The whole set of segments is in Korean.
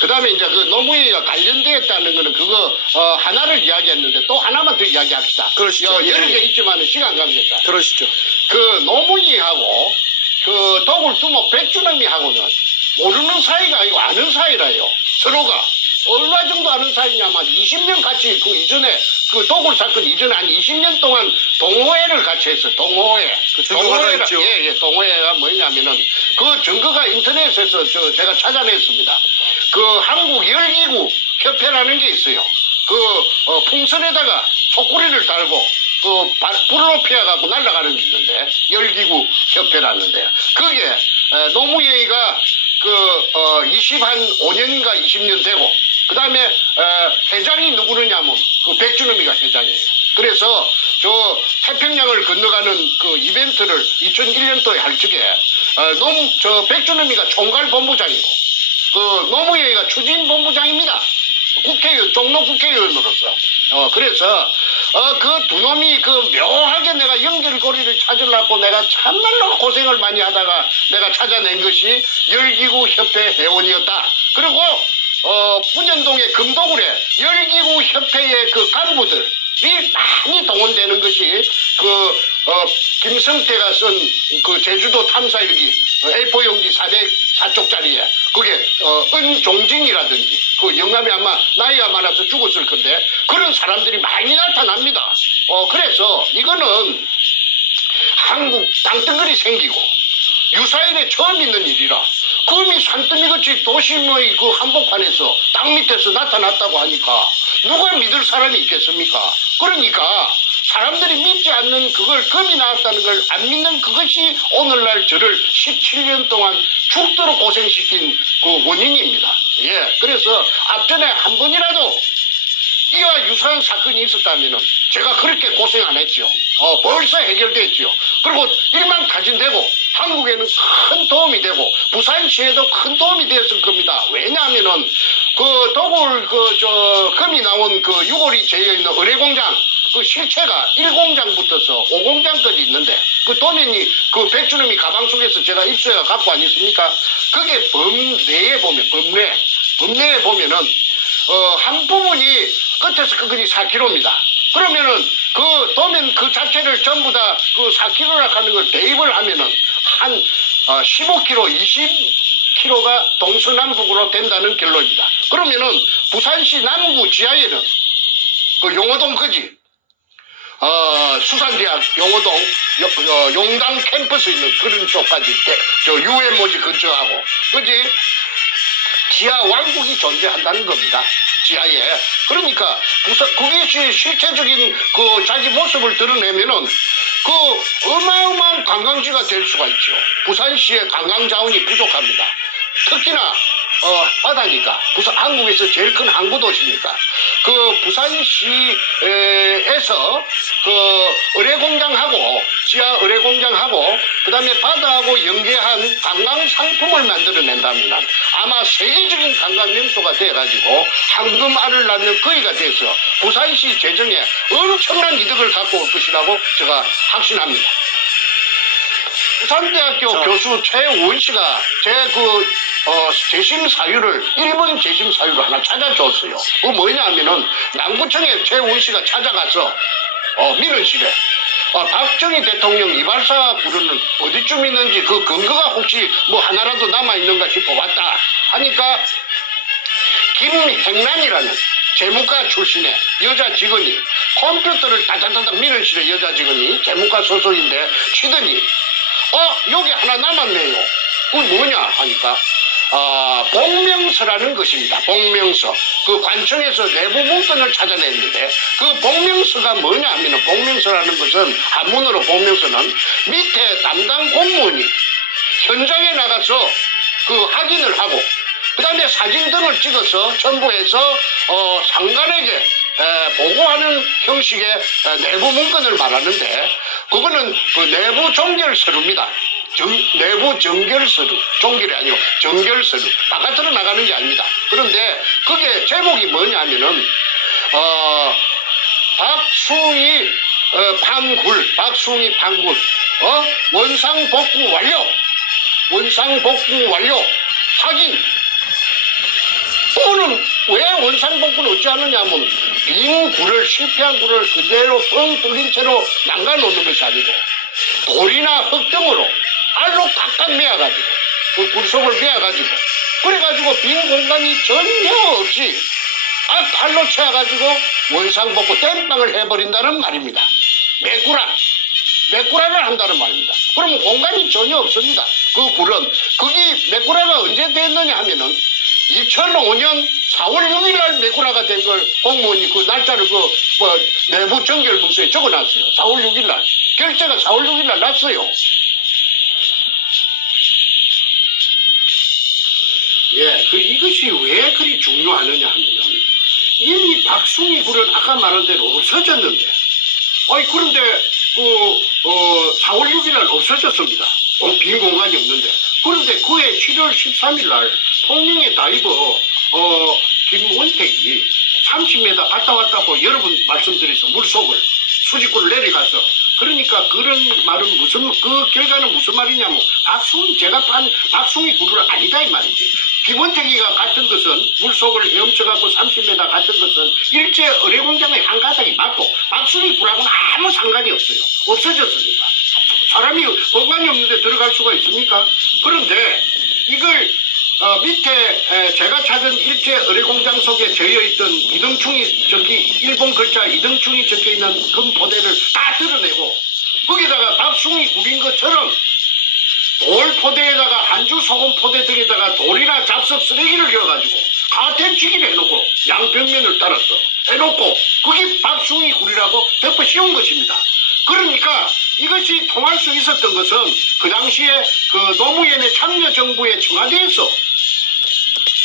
그다음에 이제 그 노무현이가 관련되었다는 거는 그거 하나를 이야기했는데 또 하나만 더 이야기합시다. 그러시죠. 여러 개 있지만은 시간 관계상. 그러시죠. 그 노무현이하고 그 도굴두목 백주놈이하고는 모르는 사이가 아니고 아는 사이라요. 서로가. 얼마 정도 아는 사이냐면 20년 같이 그 이전에 그 도굴 사건 이전에 한 20년 동안 동호회를 같이 했어요. 동호회. 그 증거가 있죠. 예, 동호회가 뭐냐면은 그 증거가 인터넷에서 제가 찾아냈습니다. 그 한국 열기구 협회라는 게 있어요. 그 풍선에다가 속구리를 달고 그 불을 높여갖고 날아가는 게 있는데 열기구 협회라는데 그게 노무현이가 그 25년인가 20년 되고 그 다음에 회장이 누구느냐면 그 백준엄이가 회장이에요. 그래서 저 태평양을 건너가는 그 이벤트를 2001년도에 할 적에 저 백준엄이가 총괄본부장이고 그 노무현이가 추진본부장입니다. 국회의원, 종로 국회의원으로서. 그래서, 그 두 놈이 그 묘하게 내가 연결고리를 찾으려고 내가 참말로 고생을 많이 하다가 내가 찾아낸 것이 열기구 협회 회원이었다. 그리고, 문현동의 금도굴에 열기구 협회의 그 간부들이 많이 동원되는 것이 김성태가 쓴 그 제주도 탐사일기 A4 용지 404쪽짜리에 그게 은종진이라든지 그 영감이 아마 나이가 많아서 죽었을 건데 그런 사람들이 많이 나타납니다. 그래서 이거는 한국 땅덩어리 생기고 유사일에 처음 있는 일이라 금이 산더미같이 도심의 그 한복판에서 땅 밑에서 나타났다고 하니까 누가 믿을 사람이 있겠습니까? 그러니까 사람들이 믿지 않는 그걸 금이 나왔다는 걸 안 믿는 그것이 오늘날 저를 17년 동안 죽도록 고생시킨 그 원인입니다. 예, 그래서 앞전에 한 번이라도 이와 유사한 사건이 있었다면은 제가 그렇게 고생 안 했죠. 벌써 해결됐죠. 그리고 일망타진되고 한국에는 큰 도움이 되고 부산시에도 큰 도움이 되었을 겁니다. 왜냐하면은 그 도굴 금이 나온 그 유골이 재여 있는 의뢰공장 그 실체가 1공장부터서 5공장까지 있는데 그 도면이 그 백준엄이 가방 속에서 제가 입수해가 갖고 아니습니까? 그게 범내에 보면 범내에 보면은 한 부분이 끝에서 끝까지 4km입니다. 그러면은 그 도면 그 자체를 전부 다 그 4km라 하는 걸 대입을 하면은 한 15km, 20km가 동서남북으로 된다는 결론이다. 그러면은 부산시 남구 지하에는 그 용호동까지 수산대학 용호동 용당 캠퍼스 있는 그런 쪽까지 저 UM모지 근처하고 그지 지하 왕국이 존재한다는 겁니다. 지하에. 그러니까 그게 실체적인 그 자기 모습을 드러내면은 그 어마어마한 관광지가 될 수가 있죠. 부산시의 관광 자원이 부족합니다. 특히나 바다니까 한국에서 제일 큰 항구 도시니까 그 부산시에서 그 의뢰공장하고 지하 의뢰공장하고 그다음에 바다하고 연계한 관광 상품을 만들어낸다면 아마 세계적인 관광 명소가 돼가지고 황금알을 낳는 거위가 돼서 부산시 재정에 엄청난 이득을 갖고 올 것이라고 제가 확신합니다. 부산대학교 교수 최우원 씨가 재심 사유를 일본 재심 사유를 하나 찾아줬어요. 그거 뭐냐 하면은 남구청에 최우원 씨가 찾아가서 민원실에 박정희 대통령 이발사 구르는 어디쯤 있는지 그 근거가 혹시 뭐 하나라도 남아있는가 싶어 왔다 하니까 김행란이라는 재무과 출신의 여자 직원이 컴퓨터를 따다다닥 민원실에 여자 직원이 재무과 소속인데 치더니 여기 하나 남았네요. 그건 뭐냐 하니까 복명서라는 것입니다. 복명서. 그 관청에서 내부 문건을 찾아냈는데 그 복명서가 뭐냐 하면 복명서라는 것은 한문으로 복명서는 밑에 담당 공무원이 현장에 나가서 그 확인을 하고 그 다음에 사진 등을 찍어서 첨부해서 상관에게 보고하는 형식의 내부 문건을 말하는데 그거는 그 내부 종결서류입니다. 내부 정결서류, 종결이 아니고 정결서류, 바깥으로 나가는 게 아닙니다. 그런데 그게 제목이 뭐냐면은 박숭이 판굴, 원상복구 완료, 확인, 그거는 왜 원상복구를 어찌 하느냐 하면 빈 굴을 실패한 굴을 그대로 뻥 뚫린 채로 남겨놓는 것이 아니고 돌이나 흙 등으로 알로 깍깍 메어가지고 그 굴속을 메어가지고 그래가지고 빈 공간이 전혀 없이 알로 채워가지고 원상복구 땜빵을 해버린다는 말입니다. 메꾸라를 한다는 말입니다. 그러면 공간이 전혀 없습니다. 그 굴은 거기 메꾸라가 언제 됐느냐 하면은 2005년 4월 6일 날 메꾸라가 된 걸 공무원이 그 날짜를 내부 정결 문서에 적어놨어요. 4월 6일 날 결제가 4월 6일 날 났어요. 예, 이것이 왜 그리 중요하느냐 하면은 이미 박숭이 굴은 아까 말한 대로 없어졌는데, 그런데 4월 6일 날 없어졌습니다. 빈 공간이 없는데. 그런데 그해 7월 13일 날 통영의 다이버 김원택이 30m 갔다 왔다고 여러 번 말씀드려서 물속을 수직구를 내려가서, 그러니까 그런 말은 그 결과는 무슨 말이냐면 제가 판 박숭이 굴을 아니다 이 말이지. 김원택이가 같은 것은 물속을 헤엄쳐갖고 30m 같은 것은 일제 의뢰공장의 한 가닥이 맞고 박숭이 굴하고는 아무 상관이 없어요. 없어졌으니까. 사람이 공간이 없는데 들어갈 수가 있습니까? 그런데 이걸 밑에 제가 찾은 일제 의뢰공장 속에 저여있던 이등충이 일본 글자 이등충이 적혀있는 금포대를 다 드러내고 거기다가 박숭이 굴인 것처럼 돌 포대에다가 한주 소금 포대 등에다가 돌이나 잡석 쓰레기를 넣어가지고 가tem치기를 해놓고 양벽면을 따라서 해놓고 그게 박숭이 굴이라고 덮어 씌운 것입니다. 그러니까 이것이 통할 수 있었던 것은 그 당시에 그 노무현의 참여정부의 청와대에서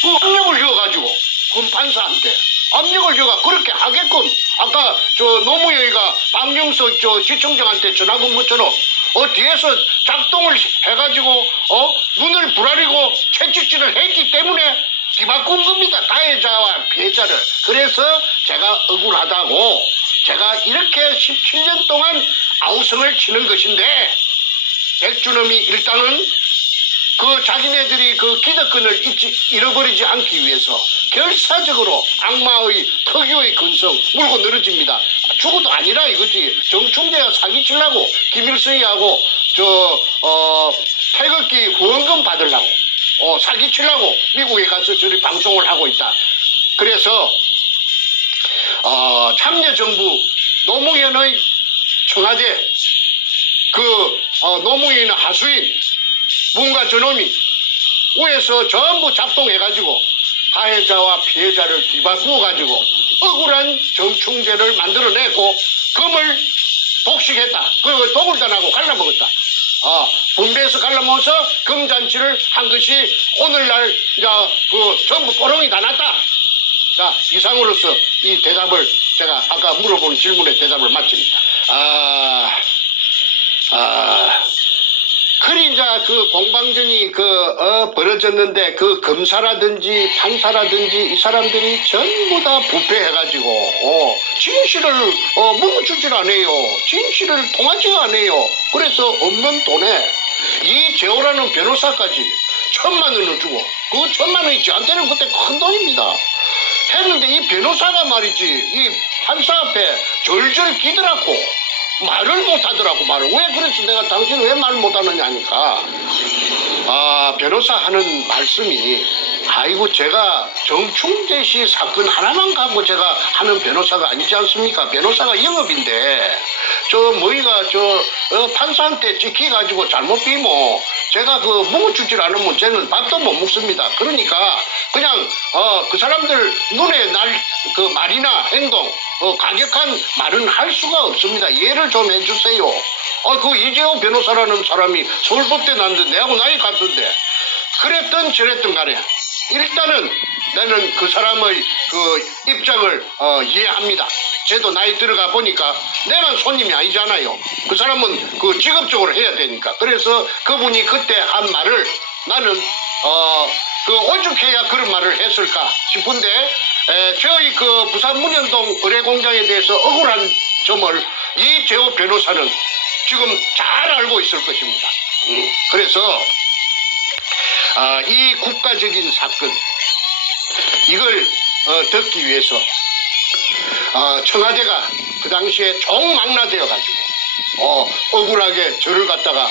그 압력을 넣어가지고 검판사한테 압력을 줘가 그렇게 하게끔 아까 노무현이가 박영석 지청장한테 전화 건 것처럼 뒤에서 작동을 해가지고 눈을 부라리고 채찍질을 했기 때문에 뒤바꾼 겁니다. 가해자와 피해자를. 그래서 제가 억울하다고 제가 이렇게 17년 동안 아우성을 치는 것인데 백준엄이 일단은 그 자기네들이 그 기득권을 잃어버리지 않기 위해서 결사적으로 악마의 특유의 근성 물고 늘어집니다. 죽어도 아니라 이거지. 정충재가 사기치려고 김일성이하고 태극기 후원금 받으려고 사기치려고 미국에 가서 저리 방송을 하고 있다. 그래서 참여정부 노무현의 청와대 노무현의 하수인 문과 저놈이 위에서 전부 작동해가지고 가해자와 피해자를 뒤바꾸어가지고 억울한 정충제를 만들어내고 금을 독식했다. 그걸 독을 dan하고 갈라먹었다. 분배해서 갈라먹어서 금잔치를 한 것이 오늘날 전부 뽀롱이 다 났다. 자, 이상으로서 이 대답을 제가 아까 물어본 질문에 대답을 마칩니다. 그리 이제 그 공방전이 벌어졌는데 그 검사라든지 판사라든지 이 사람들이 전부 다 부패해가지고 진실을 묵어주질 않아요. 진실을 통하지 않아요. 그래서 없는 돈에 이 재호라는 변호사까지 1,000만 원을 주고 그 1,000만 원이 저한테는 그때 큰 돈입니다. 했는데 이 변호사가 말이지 이 판사 앞에 절절 기더라고 말을 못하더라고. 말을 왜 그래서 내가 당신은 왜 말 못하느냐 하니까 변호사 하는 말씀이 아이고 제가 정충재 씨 사건 하나만 갖고 제가 하는 변호사가 아니지 않습니까? 변호사가 영업인데 뭐이가 판사한테 찍혀가지고 잘못 비면 제가 묵어주질 않으면 쟤는 밥도 못 먹습니다. 그러니까 그냥 그 사람들 눈에 날 그 말이나 행동 가격한 말은 할 수가 없습니다. 이해를 좀 해주세요. 그 이재호 변호사라는 사람이 서울법대 나왔는데 내하고 나이 같은데 그랬든 저랬든 간에 일단은 나는 그 사람의 그 입장을 이해합니다. 쟤도 나이 들어가 보니까 내만 손님이 아니잖아요. 그 사람은 그 직업적으로 해야 되니까. 그래서 그분이 그때 한 말을 나는 오죽해야 그런 말을 했을까 싶은데 저희 그 부산 문현동 의뢰공장에 대해서 억울한 점을 이재호 변호사는 지금 잘 알고 있을 것입니다. 그래서 이 국가적인 사건, 이걸 듣기 위해서 청와대가 그 당시에 총망라되어 가지고 억울하게 저를 갖다가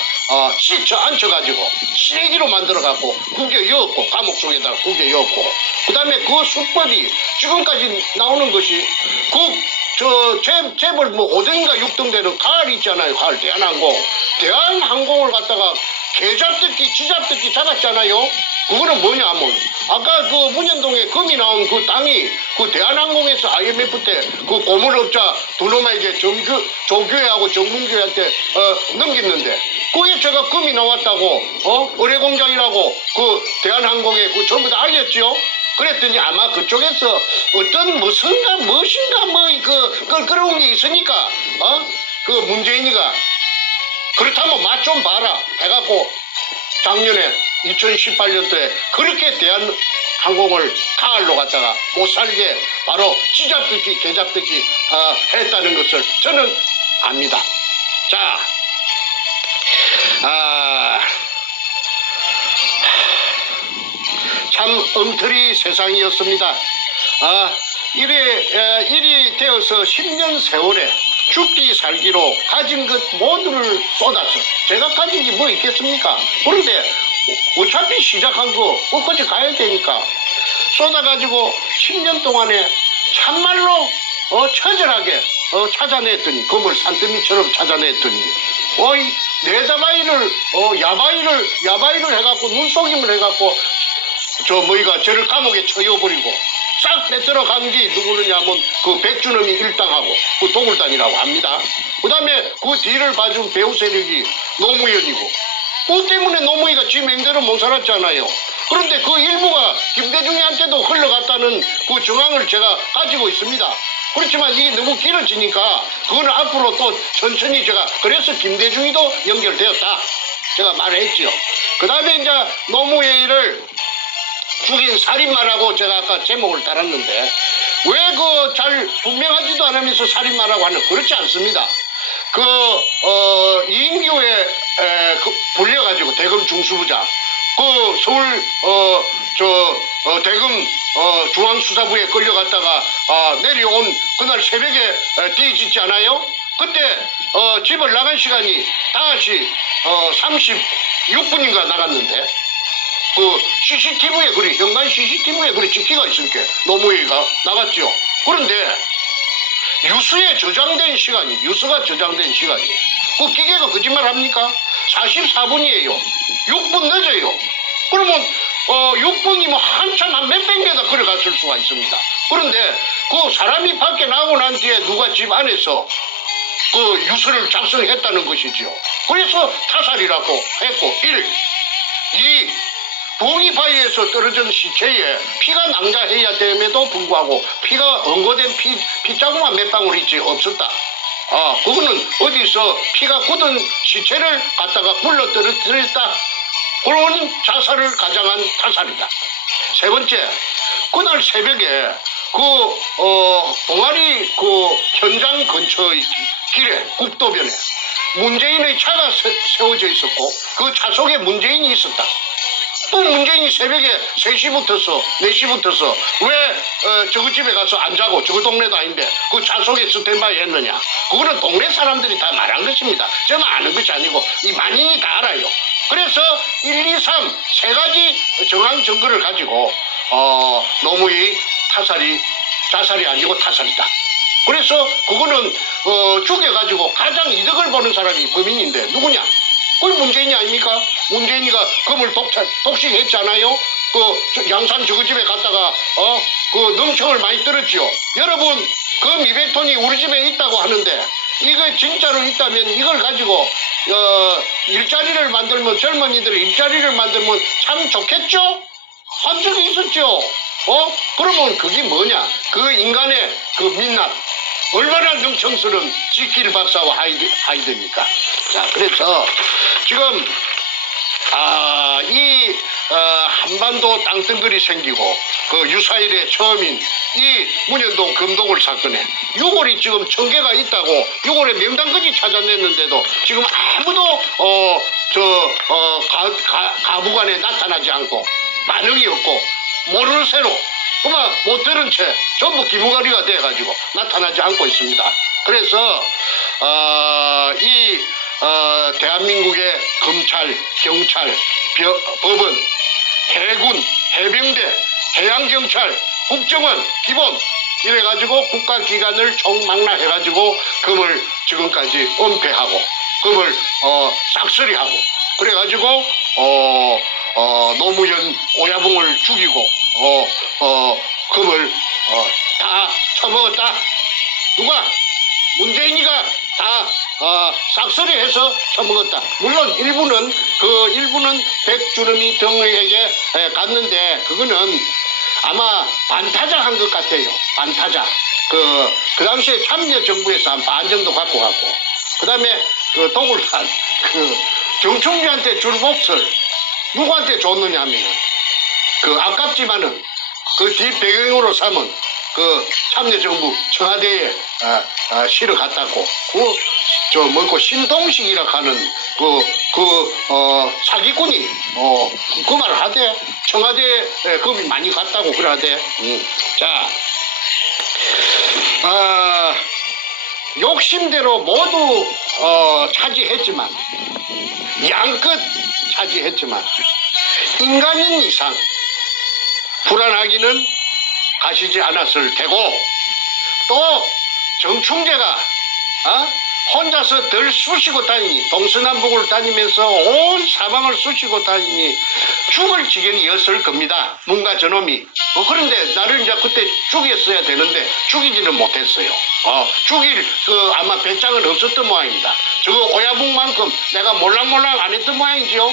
씻쳐 앉혀가지고 쓰레기로 만들어갖고 구겨였고 감옥 속에다가 구겨였고 그 다음에 그 수법이 지금까지 나오는 것이 재벌 뭐 5등인가 6등 되는 가을 있잖아요. 가을 대한항공을 갖다가 개잡듣기 지잡듣기 잡았잖아요. 그거는 뭐냐 하면 아까 그 문현동에 금이 나온 그 땅이 그 대한항공에서 IMF 때 그 고물업자 두 놈에게 조교회하고 정문교회한테 넘겼는데 거기에 제가 금이 나왔다고 의뢰공장이라고 그 대한항공에 그 전부 다 알렸죠. 그랬더니 아마 그쪽에서 어떤 무엇인가 뭐 끌어온 게 있으니까 그 문재인이가 그렇다면 맛 좀 봐라 해갖고 작년에 2018년도에 그렇게 대한항공을 가을로 갖다가 못 살게 바로 쥐잡듯이 개잡듯이 했다는 것을 저는 압니다. 자, 참 엉터리 세상이었습니다. 일이 되어서 10년 세월에 죽기 살기로 가진 것 모두를 쏟아서 제가 가진 게 뭐 있겠습니까? 그런데 어차피 시작한 거 끝까지 가야 되니까 쏟아가지고 10년 동안에 참말로 처절하게 찾아냈더니 금을 산더미처럼 찾아냈더니 내다바이를 야바이를 해갖고 눈속임을 해갖고 저를 감옥에 처여버리고 싹 뺏들어 간 게 누구느냐면 그 백준엄이 일당하고 그 동울단이라고 합니다. 그 다음에 그 뒤를 봐준 배우 세력이 노무현이고 그 때문에 노무현이가 지 맹대로 못 살았잖아요. 그런데 그 일부가 김대중한테도 흘러갔다는 그 정황을 제가 가지고 있습니다. 그렇지만 이게 너무 길어지니까 그거는 앞으로 또 천천히 제가 그래서 김대중이도 연결되었다 제가 말했죠. 그 다음에 이제 노무현이를 죽인 살인마라고 제가 아까 제목을 달았는데 왜 잘 분명하지도 않으면서 살인마라고 하는 그렇지 않습니다. 이인규에 불려가지고 대검 중수부장 서울 대검 중앙수사부에 끌려갔다가 내려온 그날 새벽에 뒤집지 않아요? 그때 집을 나간 시간이 다시 36분인가 나갔는데 CCTV에 현관 CCTV에 찍히가 있으니까 노무현이가 나갔죠. 그런데 뉴스가 저장된 시간이 그 기계가 거짓말 합니까? 44분이에요. 6분 늦어요. 그러면 6분이면 한참 한 몇백 미터 걸어갔을 수가 있습니다. 그런데 그 사람이 밖에 나오고 난 뒤에 누가 집 안에서 그 유서를 작성했다는 것이죠. 그래서 타살이라고 했고 1, 2 부엉이 바위에서 떨어진 시체에 피가 낭자해야 됨에도 불구하고 피가 엉거된 피자국만 몇 방울 있지 없었다. 그거는 어디서 피가 굳은 시체를 갖다가 굴러 떨어뜨렸다. 그런 자살을 가장한 타살이다. 세 번째, 그날 새벽에 동아리 현장 근처의 길에 국도변에 문재인의 차가 세워져 있었고 그 차 속에 문재인이 있었다. 또 문재인이 새벽에 3시부터서 4시부터서 왜 저거 집에 가서 안 자고 저거 동네도 아닌데 그 차 속에 스탠바이 했느냐. 그거는 동네 사람들이 다 말한 것입니다. 저는 아는 것이 아니고 이 만인이 다 알아요. 그래서 1, 2, 3 세 가지 정황 증거를 가지고 노무현 자살이 아니고 타살이다. 그래서 그거는 죽여가지고 가장 이득을 보는 사람이 범인인데 누구냐? 그건 문재인이 아닙니까? 문재인이가 금을 독식했잖아요. 양산 저거집에 갔다가 능청을 많이 들었죠. 여러분 금 200톤이 우리 집에 있다고 하는데 이거 진짜로 있다면 이걸 가지고 일자리를 만들면 젊은이들의 일자리를 만들면 참 좋겠죠? 한 적이 있었죠. 그러면 그게 뭐냐? 그 인간의 그 민낯 얼마나 능청스러운 지킬 박사와 하이드입니까? 자, 그래서 지금 이 한반도 땅덩어리 생기고 그 유사일의 처음인 이 문현동 금동굴 사건에 6월이 지금 1000개가 있다고 6월에 명단까지 찾아냈는데도 지금 아무도 가부간에 나타나지 않고 반응이 없고 모르는 새로 그만 못 들은 채 전부 기부가리가 돼가지고 나타나지 않고 있습니다. 그래서 대한민국의 검찰, 경찰, 법원, 해군, 해병대, 해양경찰, 국정원, 기본 이래가지고 국가기관을 총망라해가지고 금을 지금까지 은폐하고 금을 싹쓸이하고 그래가지고 노무현 오야붕을 죽이고 금을 다 처먹었다. 누가? 문재인이가 다 싹쓸이해서 처먹었다. 물론 일부는 백주름이 등에게 갔는데 그거는 아마 반타작 한 것 같아요. 반타작. 그 당시에 참여정부에서 한 반 정도 갖고 갔고, 그 다음에 그 도굴단, 정충주한테 줄 몫을 누구한테 줬느냐 하면, 아깝지만은 그 뒷배경으로 삼은 참여정부 청와대에 실어 갔다고, 신동식이라 하는 사기꾼이, 그 말을 하대. 청와대에 금이 많이 갔다고 그러대. 자, 욕심대로 모두 차지했지만, 양끝 차지했지만, 인간인 이상 불안하기는 가시지 않았을 테고, 또 정충재가 혼자서 덜 쑤시고 다니니, 동서남북을 다니면서 온 사방을 쑤시고 다니니 죽을 지경이었을 겁니다. 뭔가 저놈이. 그런데 나를 이제 그때 죽였어야 되는데 죽이지는 못했어요. 죽일 아마 배짱은 없었던 모양입니다. 저거 오야붕만큼 내가 몰랑몰랑 안 했던 모양이지요.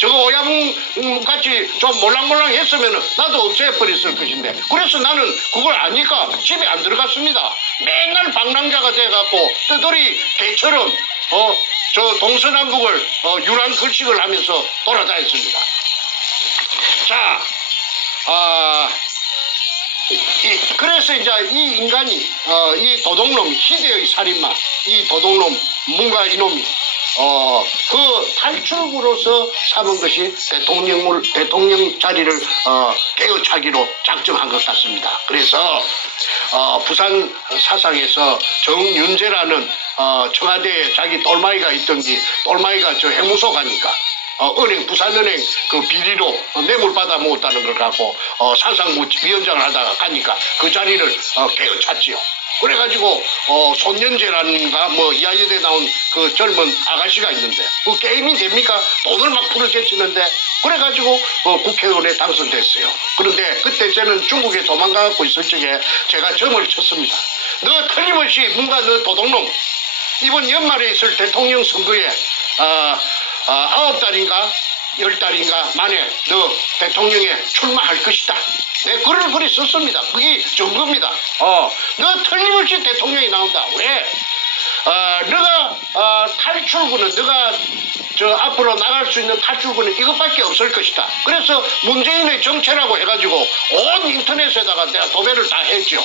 저거 오야붕 같이 좀 몰랑몰랑 했으면 나도 없애버렸을 것인데, 그래서 나는 그걸 아니까 집에 안 들어갔습니다. 맨날 방랑자가 돼갖고 떠돌이 개처럼 저 동서남북을 유랑글식을 하면서 돌아다녔습니다. 자, 그래서 이제 이 인간이 이 도둑놈, 희대의 살인마, 이 도둑놈 뭔가 이놈이 그 탈출구로서 삼은 것이 대통령 자리를 깨어차기로 작정한 것 같습니다. 그래서 부산 사상에서 정윤재라는 청와대에 자기 똘마이가 있던지, 똘마이가 저 해무소 가니까 부산은행 그 비리로 뇌물 받아 먹었다는 걸 갖고 사상부 위원장을 하다가 가니까 그 자리를 깨어찼지요. 그래가지고 손연재라는가 이하여대 나온 그 젊은 아가씨가 있는데 그 게임이 됩니까? 돈을 막 풀어제치는데, 그래가지고 국회의원에 당선됐어요. 그런데 그때 저는 중국에 도망가고 있을 적에 제가 점을 쳤습니다. 너 틀림없이 뭔가 너 도둑놈, 이번 연말에 있을 대통령 선거에 9달인가 10달인가 만에 너 대통령에 출마할 것이다. 내 글을 그리 썼습니다. 그게 증거입니다. 너 틀림없이 대통령이 나온다. 왜? 너가 탈출구는, 너가 앞으로 나갈 수 있는 탈출구는 이것밖에 없을 것이다. 그래서 문재인의 정체라고 해가지고 온 인터넷에다가 내가 도배를 다 했죠.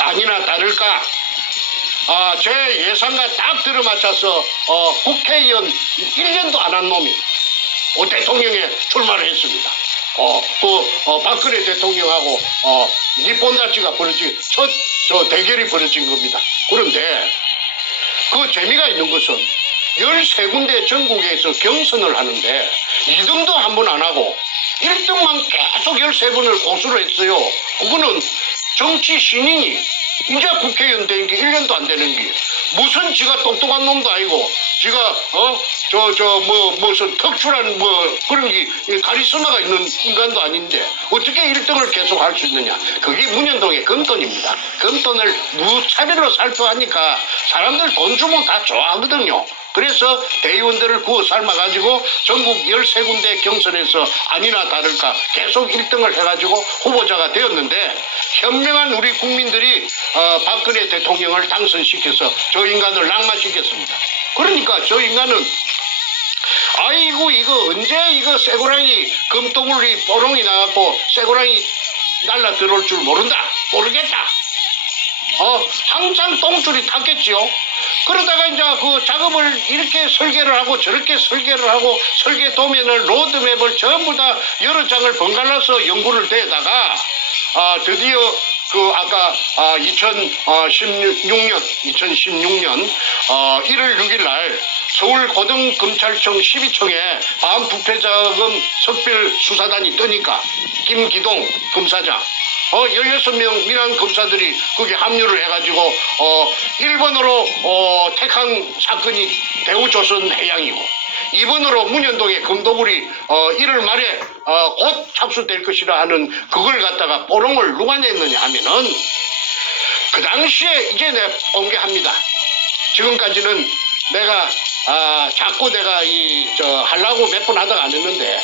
아니나 다를까 제 예상과 딱 들어맞춰서 국회의원 1년도 안 한 놈이 대통령에 출마를 했습니다. 박근혜 대통령하고 니폰다치가 벌어진 첫 대결이 벌어진 겁니다. 그런데 그 재미가 있는 것은 13군데 전국에서 경선을 하는데 2등도 한 번 안 하고 1등만 계속 13번을 고수를 했어요. 그거는 정치 신인이 이제 국회의원 된 게 1년도 안 되는 게 무슨 지가 똑똑한 놈도 아니고 지가 무슨 특출한 그런 게 카리스마가 있는 인간도 아닌데 어떻게 1등을 계속 할 수 있느냐. 그게 문현동의 금돈입니다. 금돈을 무차별로 살포하니까 사람들 돈 주면 다 좋아하거든요. 그래서 대의원들을 구워 삶아가지고 전국 13군데 경선에서 아니나 다를까 계속 1등을 해가지고 후보자가 되었는데, 현명한 우리 국민들이 박근혜 대통령을 당선시켜서 저 인간을 낙마시켰습니다. 그러니까 저 인간은 아이고 이거 언제 이거 쇠고랑이 금덩어리 뽀롱이 나갖고 쇠고랑이 날라 들어올 줄 모르겠다. 항상 똥줄이 탔겠지요. 그러다가 이제 그 작업을 이렇게 설계를 하고 저렇게 설계를 하고 설계 도면을 로드맵을 전부 다 여러 장을 번갈아서 연구를 대다가 드디어 그 아까 2016년 1월 6일 날 서울 고등검찰청 12청에 반부패자금 석별 수사단이 뜨니까 김기동 검사장 16명 민한 검사들이 거기 합류를 해가지고 1번으로 택한 사건이 대우조선 해양이고 2번으로 문현동의 금도굴이 1월 말에 곧 착수될 것이라 하는 그걸 갖다가 뽀롱을 누가 냈느냐 하면은 그 당시에 이제 내가 공개합니다. 지금까지는 내가 자꾸 내가 하려고 몇 번 하다가 안 했는데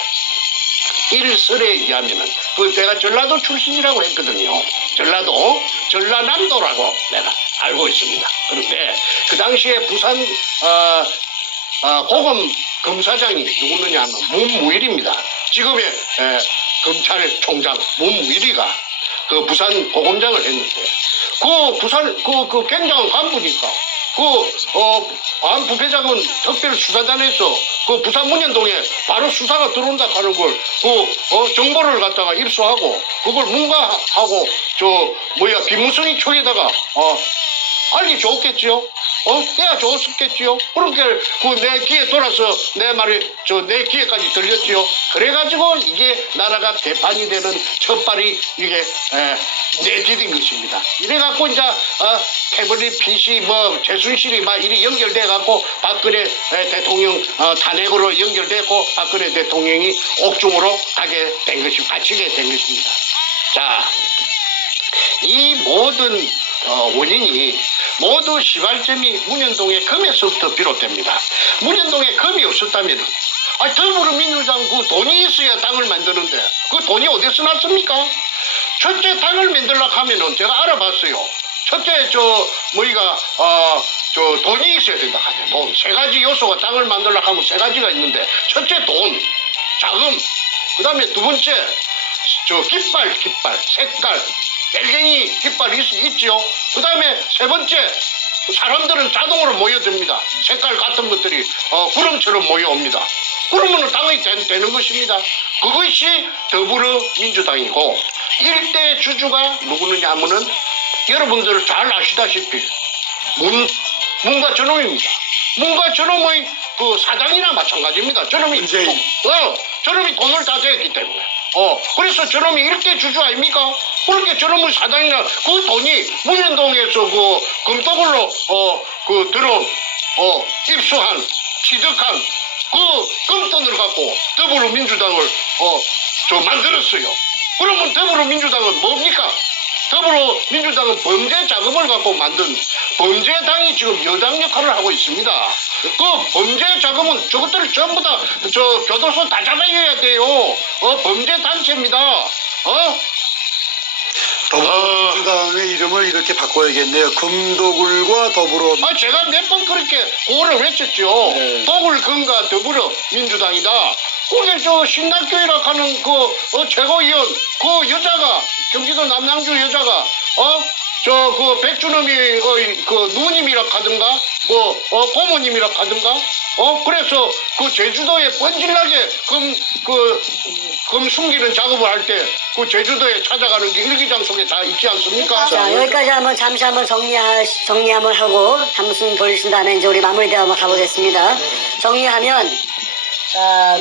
일설에 의하면은 그 내가 전라도 출신이라고 했거든요. 전라남도라고 내가 알고 있습니다. 그런데 그 당시에 부산 고검 검사장이 누구느냐 하면 문무일입니다. 지금의 검찰총장 문무일이가 그 부산 고검장을 했는데 그 부산 그 굉장한 간부니까 반부패자금 특별수사단에서 그 부산 문현동에 바로 수사가 들어온다 하는 걸 정보를 갖다가 입수하고 그걸 문과하고 비무성이 촉에다가 알려줬겠지요. 깨야 줬었겠지요. 그렇게 내 귀에 돌아서 내 말이 내 귀에까지 들렸지요. 그래가지고 이게 나라가 개판이 되는 첫발이 이게 내디딘 것입니다. 이래갖고 이제 태블릿 PC 최순실이 막 이리 연결돼갖고 박근혜 대통령 탄핵으로 연결되고 박근혜 대통령이 옥중으로 갇히게 된 것입니다. 자, 이 모든 원인이 모두 시발점이 문현동의 금에서부터 비롯됩니다. 문현동에 금이 없었다면 더불어민주당 그 돈이 있어야 당을 만드는데 그 돈이 어디서 났습니까? 첫째 당을 만들려고 하면은 제가 알아봤어요. 첫째 돈이 있어야 된다 하죠. 돈. 세 가지 요소가 당을 만들려고 하면 세 가지가 있는데 첫째 돈, 자금, 그 다음에 두 번째 깃발, 색깔, 빨갱이 깃발이 있지요. 그 다음에 세 번째 사람들은 자동으로 모여듭니다. 색깔 같은 것들이 구름처럼 모여옵니다. 그러면 당이 되는 것입니다. 그것이 더불어민주당이고 일대 주주가 누구느냐 하면은 여러분들 잘 아시다시피 문과 저놈입니다. 문과 저놈의 그 사장이나 마찬가지입니다. 저놈이 돈을 다 대었기 때문에. 그래서 저놈이 일대 주주 아닙니까? 그렇게 저놈의 사장이나 그 돈이 문현동에서 그 금도굴로 입수한 취득한 그 금돈을 갖고 더불어민주당을 만들었어요. 그러면 더불어민주당은 뭡니까? 더불어민주당은 범죄 자금을 갖고 만든 범죄당이 지금 여당 역할을 하고 있습니다. 그 범죄 자금은 저것들을 전부 다 교도소 다 잡아줘야 돼요. 범죄 단체입니다. 더불어민주당의 이름을 이렇게 바꿔야겠네요. 금도굴과 더불어. 제가 몇 번 그렇게 구호를 외쳤죠. 네. 도굴 금과 더불어민주당이다. 그게 신당교회라 하는 최고위원 그 여자가 경기도 남양주 여자가 백준엄이 누님이라 하든가 고모님이라 하든가 그래서 그 제주도에 번질나게 금 숨기는 작업을 할 때 그 제주도에 찾아가는 게 일기장 속에 다 있지 않습니까? 자, 여기까지 잠시 한번 정리 한번 하고 한 말씀 보여주신 다음에 이제 우리 마무리대화 한번 가보겠습니다. 정리하면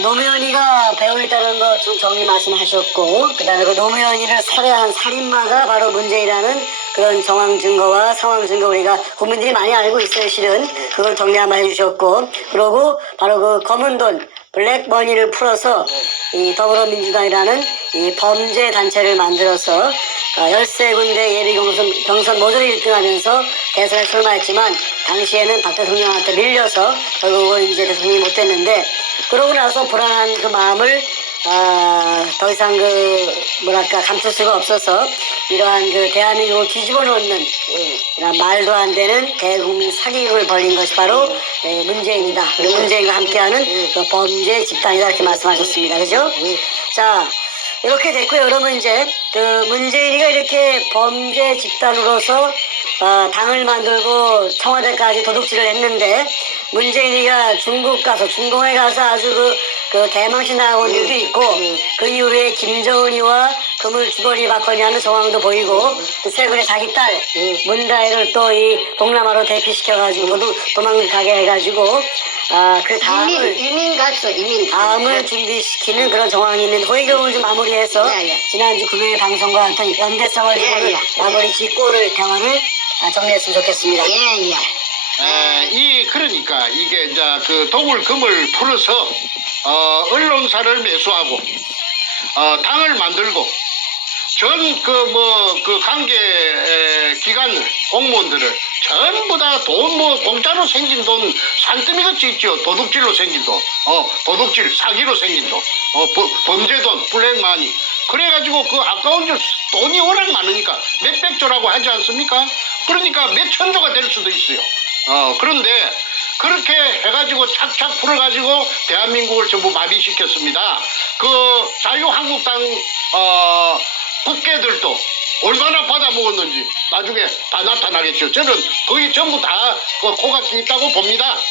노무현이가 배우있다는 거 좀 정리 말씀하셨고, 그 다음에 그 노무현이를 살해한 살인마가 바로 문제이라는 그런 정황 증거와 상황 증거 우리가 국민들이 많이 알고 있어요, 실은. 그걸 정리 한번 해주셨고, 그러고 바로 그 검은 돈, 블랙머니를 풀어서 이 더불어민주당이라는 이 범죄 단체를 만들어서 13군데 예비 경선 모조리 1등하면서 대선에 출마했지만 당시에는 박 대통령한테 밀려서 결국은 이제 대통령이 못 됐는데, 그러고 나서 불안한 그 마음을 더 이상 감출 수가 없어서 이러한 대한민국을 뒤집어 놓는 이런 말도 안 되는 대국민 사기극을 벌린 것이 바로 문재인이다. 그리고 문재인과 함께하는 그 범죄 집단이다 이렇게 말씀하셨습니다. 그죠? 자, 이렇게 됐고요. 그러면 이제 문재인이가 이렇게 범죄 집단으로서 당을 만들고 청와대까지 도둑질을 했는데, 문재인이가 중공에 가서 아주 그 대망신 나온 일도 있고, 그 이후에 김정은이와 금을 주거리 받거니 하는 정황도 보이고 또 최근에 자기 딸 문다혜를 또 이 동남아로 대피시켜가지고 도망가게 해가지고 그 이민 갔어, 이민. 다음을 준비시키는 그런 정황이 있는데 그 경우를 좀 마무리해서 예, 예. 지난주 금요일 방송과 어떤 연대성을 예, 좀 예. 마무리 짓고 오늘 대화를 정리했으면 좋겠습니다. 예, 예. 그러니까 이게 이제 그 독을 금을 풀어서 언론사를 매수하고 당을 만들고 전 그 관계 기관 공무원들을 전부 다 돈 공짜로 생긴 돈 산더미같이 있죠. 도둑질로 생긴 돈, 도둑질 사기로 생긴 돈, 범죄 돈, 블랙마니. 그래가지고 그 아까운 돈이 워낙 많으니까 몇백조라고 하지 않습니까? 그러니까 몇 천조가 될 수도 있어요. 그런데 그렇게 해가지고 착착 풀어가지고 대한민국을 전부 마비시켰습니다. 그 자유한국당 국회들도 얼마나 받아먹었는지 나중에 다 나타나겠죠. 저는 거의 전부 다 코가 있다고 봅니다.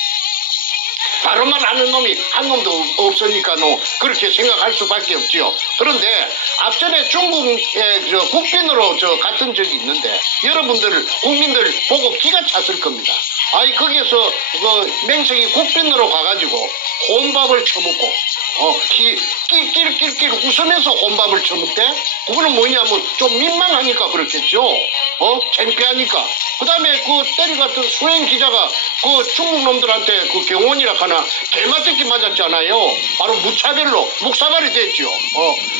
발언만 하는 놈이 한 놈도 없으니까 그렇게 생각할 수밖에 없지요. 그런데 앞전에 중국의 국빈으로 갔던 적이 있는데 여러분들 국민들 보고 기가 찼을 겁니다. 아니 거기에서 맹생이 국빈으로 가가지고 혼밥을 처먹고 낄낄낄낄 웃으면서 혼밥을 처먹대? 그거는 뭐냐면 좀 민망하니까 그렇겠죠. 창피하니까. 그 다음에 그 때려갔던 수행 기자가 그 중국 놈들한테 그 경원이라 하나 개맞듣기 맞았잖아요. 바로 무차별로 묵사발이 됐죠.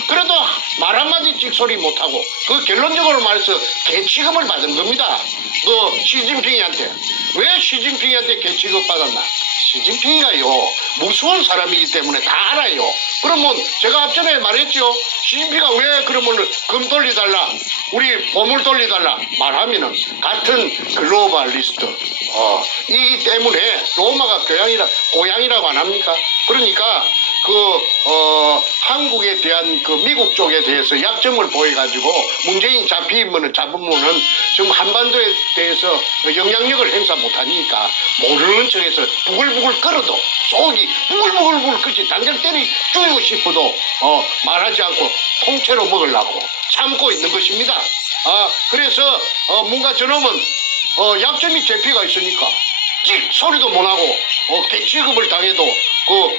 그래도 말 한마디 찍소리 못하고 그 결론적으로 말해서 개취급을 받은 겁니다. 그 시진핑이한테. 왜 시진핑이한테 개취급 받았나? 시진핑이가요 무서운 사람이기 때문에 다 알아요. 그러면 제가 앞전에 말했죠. 시진핑이가 왜 그러면 금 돌려달라 우리 보물 돌려달라 말하면은 같은 글로벌리스트 이기 때문에 로마가 고향이라고 안 합니까? 그러니까 한국에 대한 그 미국 쪽에 대해서 약점을 보여가지고 문재인 잡히면은 잡으면은 지금 한반도에 대해서 영향력을 행사 못하니까 모르는 척해서 부글부글 끓어도 속이 부글부글 끓지 당장 죽이고 싶어도 말하지 않고 통째로 먹으려고 참고 있는 것입니다. 그래서 뭔가 저놈은 약점이 제피가 있으니까 찍 소리도 못하고 개취급을 당해도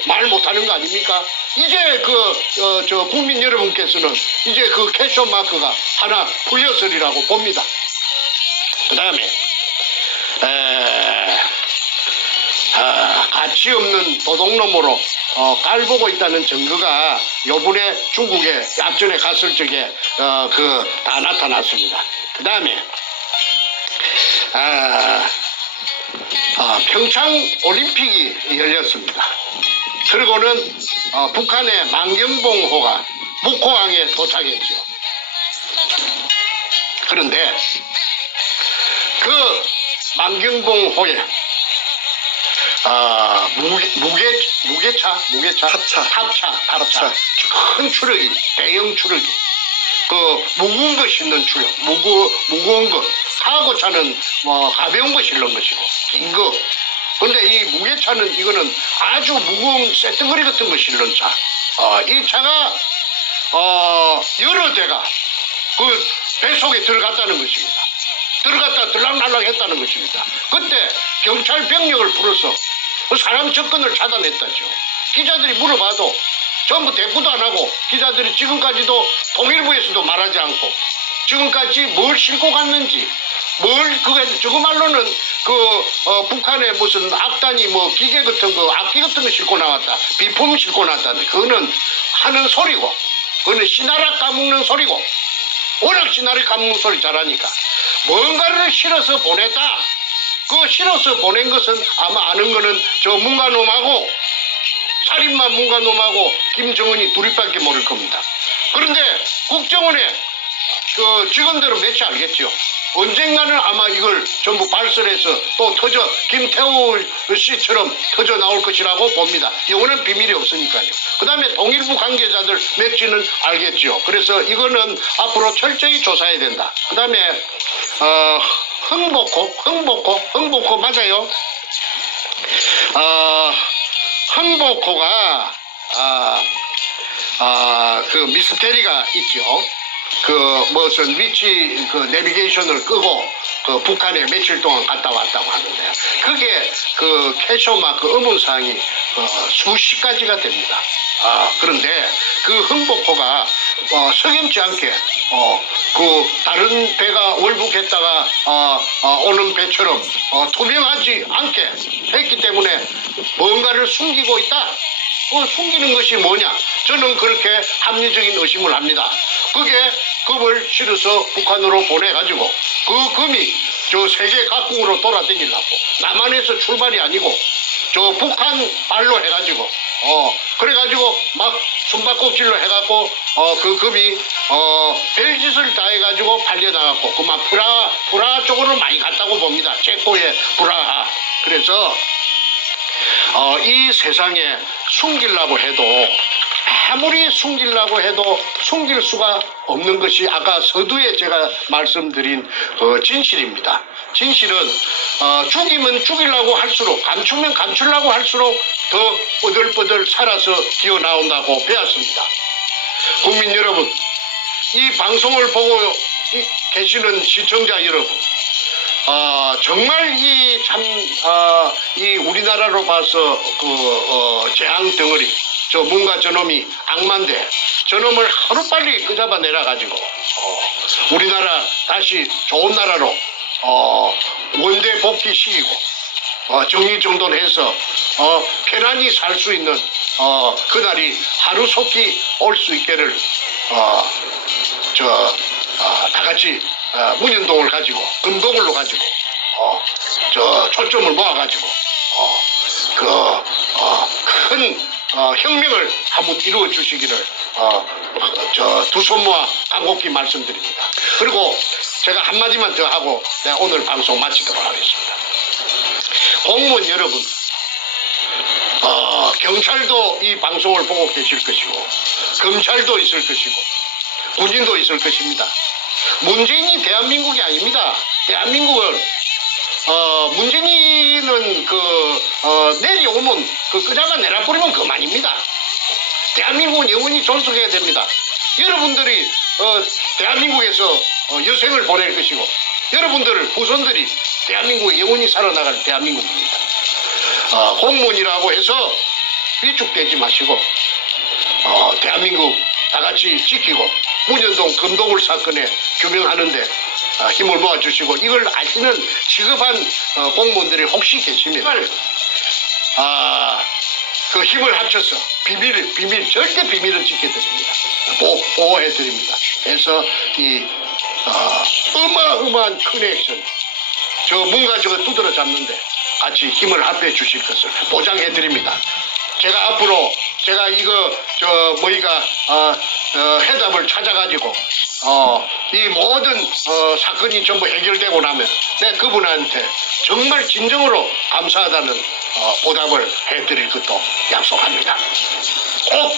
말 못하는 거 아닙니까? 이제 국민 여러분께서는 이제 그 캐션 마크가 하나 풀렸으리라고 봅니다. 그 다음에 가치 없는 도둑놈으로 깔보고 있다는 증거가 요번에 중국에 앞전에 갔을 적에 다 나타났습니다. 그 다음에 평창 올림픽이 열렸습니다. 그리고는 북한의 만경봉호가 묵호항에 도착했죠. 그런데 그 만경봉호에 탑차 큰 추력이 대형 추력이 무거운 거 실는 추력 무거운 거 카고차는 가벼운 거 실는 것이고 긴 거. 근데 이 무게차는 이거는 아주 무거운 쇳덩어리 같은 거 실는 차. 이 차가 여러 대가 그 배 속에 들어갔다는 것입니다. 들어갔다 들락날락 했다는 것입니다. 그때 경찰 병력을 불어서 그 사람 접근을 차단했다죠. 기자들이 물어봐도 전부 대꾸도 안 하고 기자들이 지금까지도 통일부에서도 말하지 않고 지금까지 뭘 싣고 갔는지 저거 말로는 북한의 무슨 악단이 기계 같은 거 악기 같은 거 싣고 나왔다 비품 싣고 나왔다는데 그거는 하는 소리고 그거는 씨나락 까먹는 소리고 워낙 씨나락 까먹는 소리 잘하니까 뭔가를 실어서 보냈다. 실어서 보낸 것은 아마 아는 거는 저 문가놈하고 살인마 문가놈하고 김정은이 둘이밖에 모를 겁니다. 그런데 국정원에 직원들은 매치 알겠죠. 언젠가는 아마 이걸 전부 발설해서 또 김태우 씨처럼 터져 나올 것이라고 봅니다. 이거는 비밀이 없으니까요. 그 다음에 통일부 관계자들 몇지는 알겠죠. 그래서 이거는 앞으로 철저히 조사해야 된다. 그 다음에 흥복호 맞아요. 흥복호가 그 미스테리가 있죠. 그 무슨 위치 그 내비게이션을 끄고 그 북한에 며칠 동안 갔다 왔다고 하는데 그게 그 캐셔마크 의문사항이 수십 가지가 됩니다. 그런데 그 흥복호가 석연치 않게 그 다른 배가 월북했다가 오는 배처럼 투명하지 않게 했기 때문에 뭔가를 숨기고 있다. 숨기는 것이 뭐냐? 저는 그렇게 합리적인 의심을 합니다. 그게 금을 실어서 북한으로 보내가지고 그 금이 저 세계 각국으로 돌아다니려고 남한에서 출발이 아니고 저 북한 발로 해가지고 그래가지고 막 숨바꼭질로 해갖고 그 금이 별짓을 다 해가지고 팔려나갔고 그만 프라하 쪽으로 많이 갔다고 봅니다. 체코의 프라하. 그래서 이 세상에 숨기려고 해도 아무리 숨기려고 해도 숨길 수가 없는 것이 아까 서두에 제가 말씀드린 진실입니다. 진실은 죽이면 죽이려고 할수록 감추면 감추려고 할수록 더 뻗들뻗들 살아서 기어나온다고 배웠습니다. 국민 여러분, 이 방송을 보고 계시는 시청자 여러분, 정말 이 우리나라로 봐서 재앙 덩어리, 저 뭔가 저놈이 악마인데 저놈을 하루빨리 끄잡아내라 가지고 우리나라 다시 좋은 나라로 원대 복귀시키고 정리정돈해서 편안히 살 수 있는 그날이 하루속히 올 수 있기를 다 같이 문현동을 가지고 금동을로 가지고 초점을 모아가지고 큰 혁명을 한번 이루어 주시기를 두 손 모아 간곡히 말씀드립니다. 그리고 제가 한마디만 더 하고 내가 오늘 방송 마치도록 하겠습니다. 공무원 여러분, 경찰도 이 방송을 보고 계실 것이고 검찰도 있을 것이고 군인도 있을 것입니다. 문재인이 대한민국이 아닙니다. 대한민국은 문재인은 내려오면 끄잡아 내려버리면 그만입니다. 대한민국은 영원히 존속해야 됩니다. 여러분들이 대한민국에서 여생을 보낼 것이고 여러분들 후손들이 대한민국에 영원히 살아나갈 대한민국입니다. 공무원이라고 해서 위축되지 마시고 대한민국 다 같이 지키고 문현동 금도굴 사건에 규명하는데 힘을 모아주시고 이걸 아시는 시급한 공무원들이 혹시 계시면 그 힘을 합쳐서 비밀 절대 비밀은 지켜드립니다. 보호해드립니다. 그래서 이 어마어마한 큰 액션 저 뭔가 저거 두드러 잡는데 같이 힘을 합해 주실 것을 보장해드립니다. 제가 앞으로 제가 이거 해답을 찾아가지고 이 모든 사건이 전부 해결되고 나면 내가 그분한테 정말 진정으로 감사하다는 보답을 해드릴 것도 약속합니다. 꼭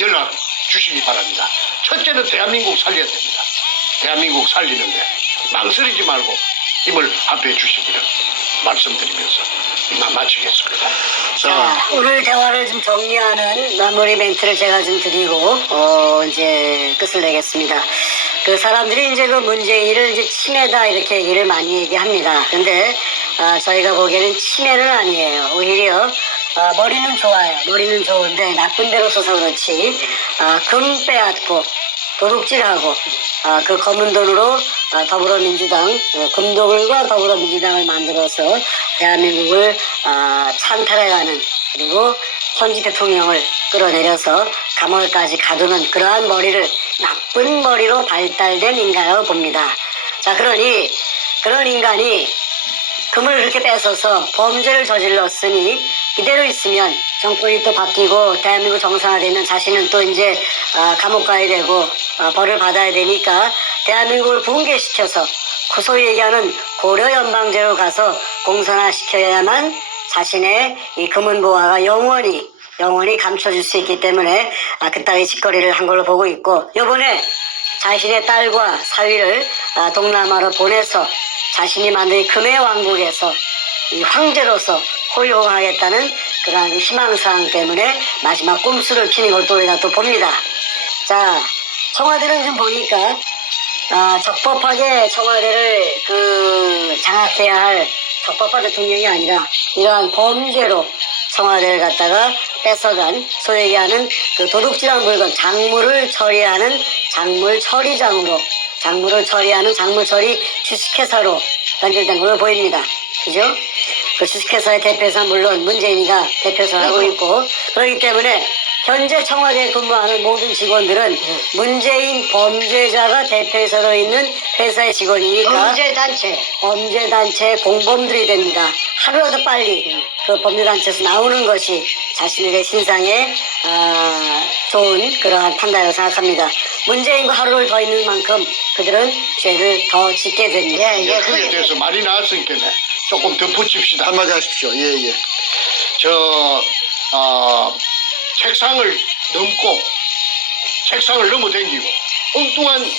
연락 주시기 바랍니다. 첫째는 대한민국 살려야 됩니다. 대한민국 살리는데 망설이지 말고 힘을 합해 주시기를 말씀드리면서 이만 마치겠습니다. 자, 오늘 대화를 좀 정리하는 마무리 멘트를 제가 좀 드리고 이제 끝을 내겠습니다. 그 사람들이 이제 그 문재인을 이제 치매다 이렇게 얘기를 많이 얘기합니다. 근데 저희가 보기에는 치매는 아니에요. 오히려 머리는 좋아요. 머리는 좋은데 나쁜 데로 써서 그렇지. 금 빼앗고 도둑질하고 그 검은 돈으로 더불어민주당 금도굴과 더불어민주당을 만들어서 대한민국을 찬탈해가는 그리고 현지 대통령을 끌어내려서 감옥까지 가두는 그러한 머리를 나쁜 머리로 발달된 인간이라고 봅니다. 자, 그러니 그런 인간이 금을 그렇게 뺏어서 범죄를 저질렀으니 이대로 있으면 정권이 또 바뀌고 대한민국 정상화되면 자신은 또 이제 감옥 가야 되고 벌을 받아야 되니까 대한민국을 붕괴시켜서 소위 얘기하는 고려연방제로 가서 공산화시켜야만 자신의 이 금은보화가 영원히 감춰줄 수 있기 때문에 그따위 짓거리를 한 걸로 보고 있고 요번에 자신의 딸과 사위를 동남아로 보내서 자신이 만든 금의 왕국에서 이 황제로서 호용하겠다는 그러한 희망사항 때문에 마지막 꼼수를 피는 걸 또 우리가 또 봅니다. 자, 청와대는 좀 보니까 적법하게 청와대를 장악해야 할 적법한 대통령이 아니라 이러한 범죄로 청와대를 갖다가 뺏어간 소위 얘기하는 그 도둑질한 물건 장물을 처리하는 장물처리장으로 장물을 처리하는 장물처리 주식회사로 단결된 걸로 보입니다. 그죠? 그 주식회사의 대표이사 물론 문재인이가 대표이사를 하고 있고 그렇기 때문에 현재 청와대에 근무하는 모든 직원들은 문재인 범죄자가 대표이사로 있는 회사의 직원이니까 범죄단체 공범들이 됩니다. 하루라도 빨리 그 범죄단체에서 나오는 것이 자신들의 신상에 좋은 그러한 판단이라고 생각합니다. 문재인과 하루를 더 있는 만큼 그들은 죄를 더 짓게 됩니다. 그에 대해서 말이 나왔으니까 조금 덧붙입시다. 한마디 하십시오. 예. 책상을 넘어댕기고 엉뚱한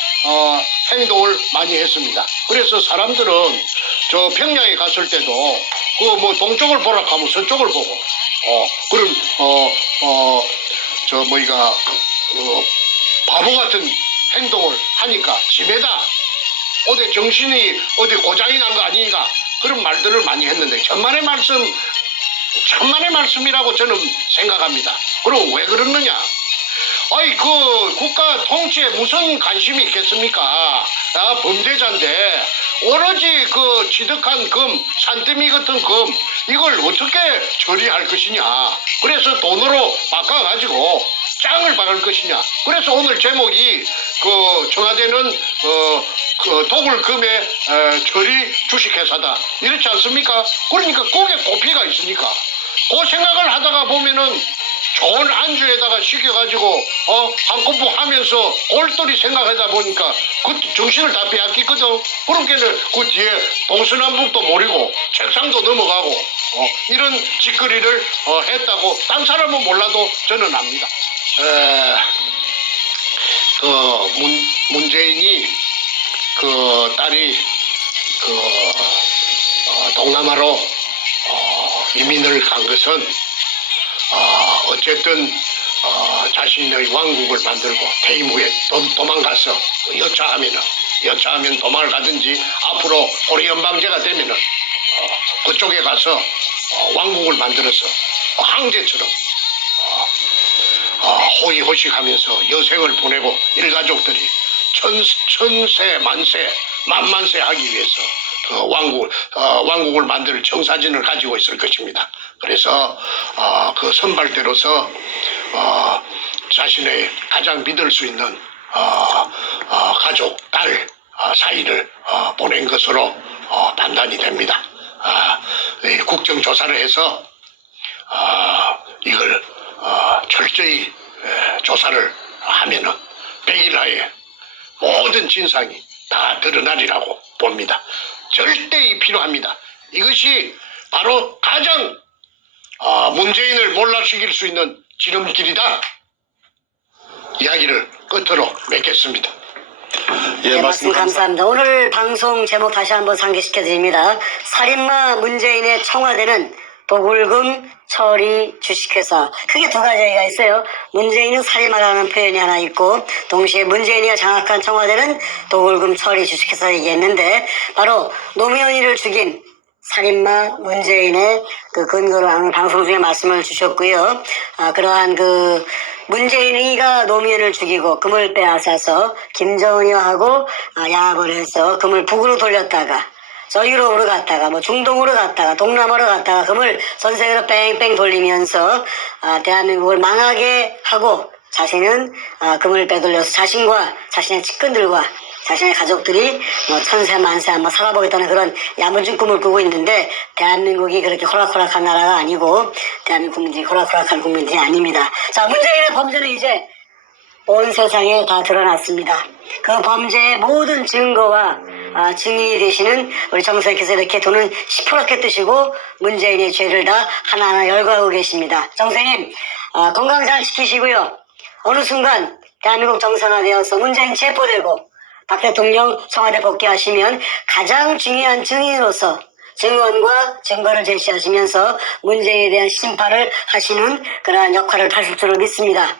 행동을 많이 했습니다. 그래서 사람들은 저 평양에 갔을 때도 그 뭐 동쪽을 보라 하면 서쪽을 보고 그런 바보 같은 행동을 하니까 집에다 어디 정신이 어디 고장이 난 거 아니니까 그런 말들을 많이 했는데 천만의 말씀이라고 저는 생각합니다. 그럼 왜 그러느냐? 아이 그 국가 통치에 무슨 관심이 있겠습니까? 범죄자인데 오로지 그 취득한 금, 산더미 같은 금 이걸 어떻게 처리할 것이냐? 그래서 돈으로 바꿔가지고 짱을 박을 것이냐? 그래서 오늘 제목이 그 청와대는 그 도굴금의 처리 주식회사다 이렇지 않습니까? 그러니까 거기에 고피가 있으니까 그 생각을 하다가 보면은 좋은 안주에다가 시켜가지고 한꺼부 하면서 골똘히 생각하다 보니까 그 정신을 다 빼앗기거든. 그러니까는 그 뒤에 동서남북도 모르고 책상도 넘어가고 이런 짓거리를 했다고 딴 사람은 몰라도 저는 압니다. 문재인이 그 딸이 동남아로 이민을 간 것은 어쨌든 자신의 왕국을 만들고 퇴임 후에 도망가서 여차하면 도망을 가든지 앞으로 고려연방제가 되면은 그쪽에 가서 왕국을 만들어서 황제처럼 호의호식하면서 여생을 보내고 일가족들이 천세 만세 만만세 하기 위해서 그 왕국을 만들 청사진을 가지고 있을 것입니다. 그래서 그 선발대로서 자신의 가장 믿을 수 있는 가족, 딸 사이를 보낸 것으로 판단이 됩니다. 국정조사를 해서 이걸 철저히 조사를 하면은 100일 하에 모든 진상이 다 드러나리라고 봅니다. 절대 필요합니다. 이것이 바로 가장 문재인을 몰락시킬 수 있는 지름길이다. 이야기를 끝으로 맺겠습니다. 네, 말씀 감사합니다. 오늘 방송 제목 다시 한번 상기시켜드립니다. 살인마 문재인의 청와대는 도굴금 처리 주식회사. 크게 두 가지 얘기가 있어요. 문재인은 살인마라는 표현이 하나 있고 동시에 문재인이 장악한 청와대는 도굴금 처리 주식회사 얘기했는데 바로 노무현이를 죽인 살인마 문재인의 그 근거를 오늘 방송 중에 말씀을 주셨고요. 그러한 그 문재인이가 노무현을 죽이고 금을 빼앗아서 김정은이하고 야합을 해서 금을 북으로 돌렸다가 저 유럽으로 갔다가 뭐 중동으로 갔다가 동남아로 갔다가 금을 전 세계로 뺑뺑 돌리면서 대한민국을 망하게 하고 자신은 금을 빼돌려서 자신과 자신의 측근들과 자신의 가족들이 뭐 천세 만세 한번 살아보겠다는 그런 야무진 꿈을 꾸고 있는데 대한민국이 그렇게 호락호락한 나라가 아니고 대한민국 국민들이 호락호락한 국민들이 아닙니다. 자, 문재인의 범죄는 이제 온 세상에 다 드러났습니다. 그 범죄의 모든 증거와 증인이 되시는 우리 정선생께서 이렇게 돈은 시퍼렇게 뜨시고 문재인의 죄를 다 하나하나 열거하고 계십니다. 정선생님 건강 잘 지키시고요. 어느 순간 대한민국 정상화되어서 문재인 체포되고 박 대통령 청와대 복귀하시면 가장 중요한 증인으로서 증언과 증거를 제시하시면서 문재인에 대한 심판을 하시는 그러한 역할을 하실 줄로 믿습니다.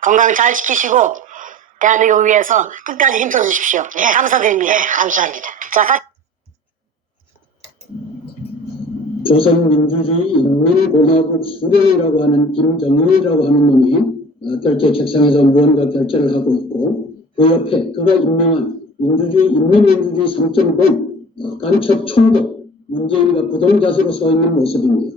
건강 잘 지키시고 대한민국을 위해서 끝까지 힘써 주십시오. 예. 감사드립니다. 예, 감사합니다. 자, 조선민주주의 인민공화국 수령이라고 하는 김정일이라고 하는 놈이 결제 책상에서 무언가 결제를 하고 있고 그 옆에 그가 임명한 민주주의 인민민주주의 3.0 간첩 총독 문재인과 부동자세로 서 있는 모습입니다.